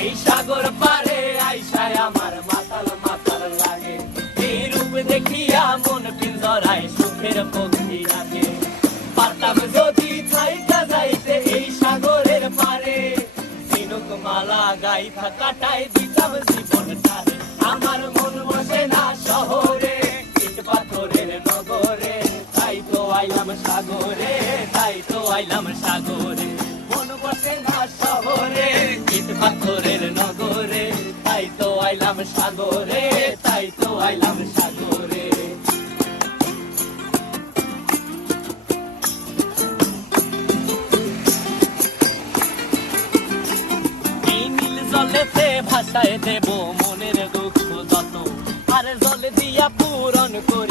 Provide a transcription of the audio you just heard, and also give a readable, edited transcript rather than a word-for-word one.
এই সাগর পারে আইসায় আমার মাতাল মাতাল লাগে, এই রূপ দেখিয়া মন পিঞ্জরায় সুখের পক্ষী রাখে। পারতাম যদি থাইকা যাইতে এই সাগরের পারে, ঝিনুক মালা গাইথা কাটাই দিতাম জীবনটারে। আমার মন বসে না শহরে, ইট পাথরের নগরে, তাই তো আইলাম সাগরে, তাই তো আইলাম সাগরে। মন বসে না শহরে, ইট পাথরের নগরে, তাই তো আইলাম সাগরে, তাই তো আইলাম সাগরে। এই নীল জলেতে ভাসায় দেব মনের দুঃখ যত, আর জল দিয়া পূরণ করে